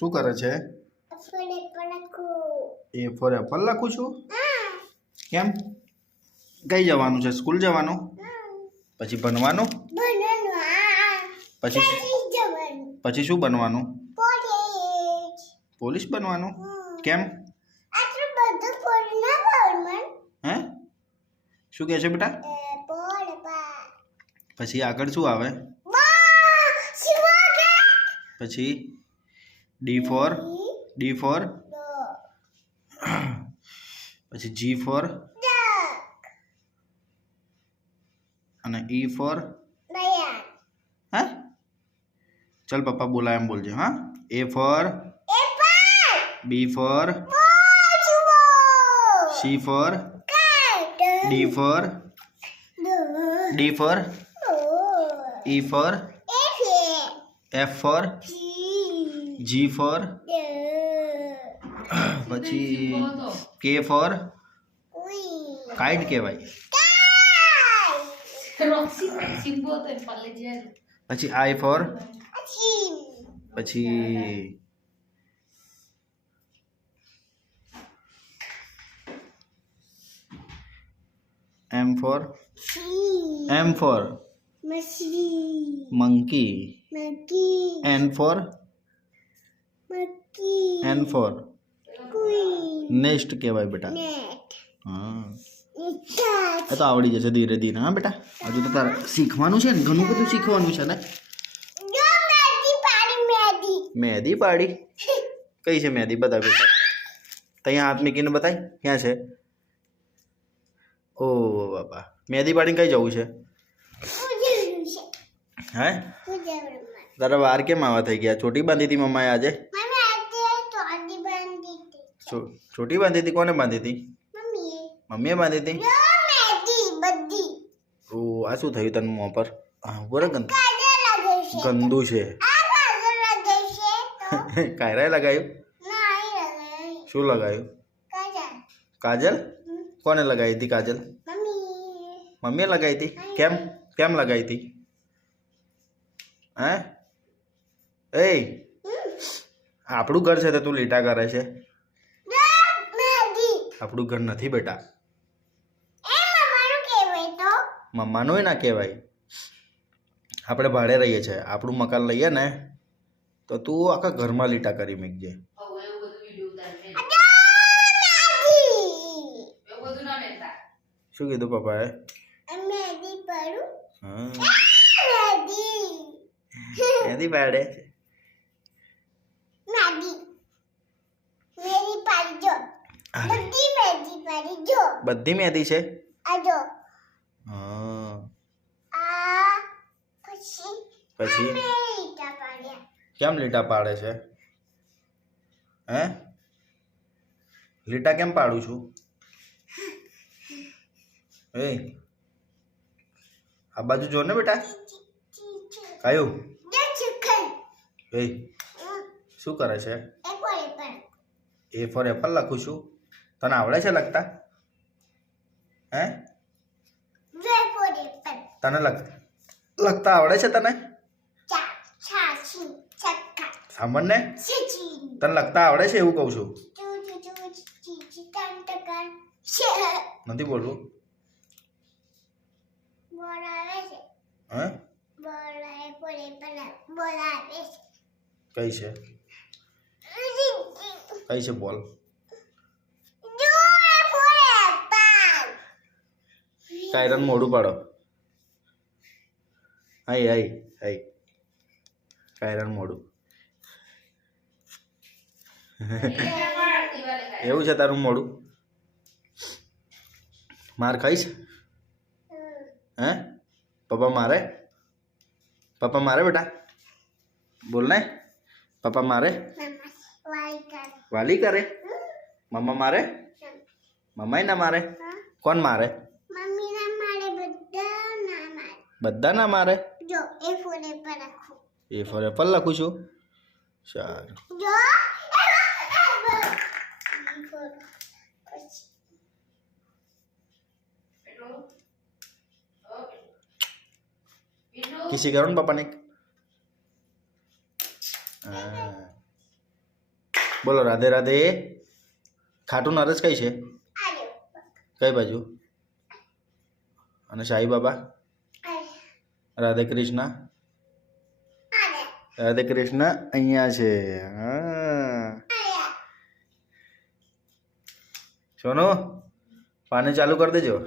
શું કરે છે? એ ફોર એપલ લખું છું. કેમ? કઈ જવાનું છે? સ્કૂલ જવાનું? પછી ભણવાનું? પછી શું બનવાનું? પોલીસ બનવાનું? કેમ? હે? શું કહે છે બેટા? પછી આગળ શું આવે? પછી ડી ફોર પછી જી ફોર અને ઈ ફોર હા ચલ પપ્પા બોલા એમ બોલજે. હા, A for B for C for D for E for F for G for પછી કે ફોર કાઇટ કહેવાય. પછી આઈ ફોર પછી M for monkey. N for next કહેવાય બેટા. હા, એ તો આવડી જશે ધીરે ધીરે. હા બેટા, હજુ તો તારે શીખવાનું છે ને, ઘણું બધું શીખવાનું છે ને. મહેંદી પાડી? કઈ છે મહેંદી? બતા બેટા. ત્યાં હાથ મૂકીને બતાય ક્યાં છે. ઓ બાપા, મહેંદી પાડીને કઈ જવું છે? હે, તારા વાર કેમ આવા થઈ ગયા? ચોટી બાંધી હતી મમ્માએ આજે? ચોટી બાંધી હતી? કોને બાંધી હતી? મમ્મીએ બાંધી હતી. ઓ, આ શું થયું તને મોં પર? હા બરાબર, ગંદુ છે. કાયરાએ લગાવ્યું? શું લગાવ્યું? કાજલ? કોને લગાવી હતી કાજલ? મમ્મીએ લગાવી હતી. કેમ કેમ લગાવી હતી? હે એ આપણું ઘર છે તો તું લીટા કરે છે? આપણું ઘર નથી બેટા. મમ્માનું ના કહેવાય. આપણે ભાડે રહીએ છીએ. આપણું મકાન લઈએ ને તો તું આખા ઘરમાં લીટા કરી મૂકજે. શું કીધું પપ્પાએ? મહેંદી પાડે છે. બધી મહેંદી છે? હા. પછી કેમ લીટા પાડે છે? હે, લીટા કેમ પાડું છું? એ આ બાજુ જો ને બેટા. કયું? એ શું કરે છે? એ ફોર એપલ લખું છું. તને આવડે છે લખતા? હે, તને લખતા આવડે છે તને? સાંભળ ને, તને લખતા આવડે છે એવું કહું છું. નથી બોલવું? હે, કઈ છે? કઈ છે બોલ? કાયરન મોઢું પાડો. આઈ આઈ આઈ કાયરન મોઢું. એવું છે તારું મોઢું? માર ખાઈશ? હે, પપ્પા મારે? પપ્પા મારે બેટા? બોલ ને. પપ્પા મારે? વાલી કરે? મમ્મા મારે? મમ્માય ના મારે? કોણ મારે? બધા ના મારે? એ ફોર એપલ લખું છું. સારું. किसी करो ना पापा ने. બોલો રાધે રાધે. ખાટું નરસ કઈ છે? કઈ બાજુ? અને સાઈ બાબા? રાધે કૃષ્ણ. રાધે કૃષ્ણ અહીંયા છે. હા સોનુ પાણી ચાલુ કરી દેજો.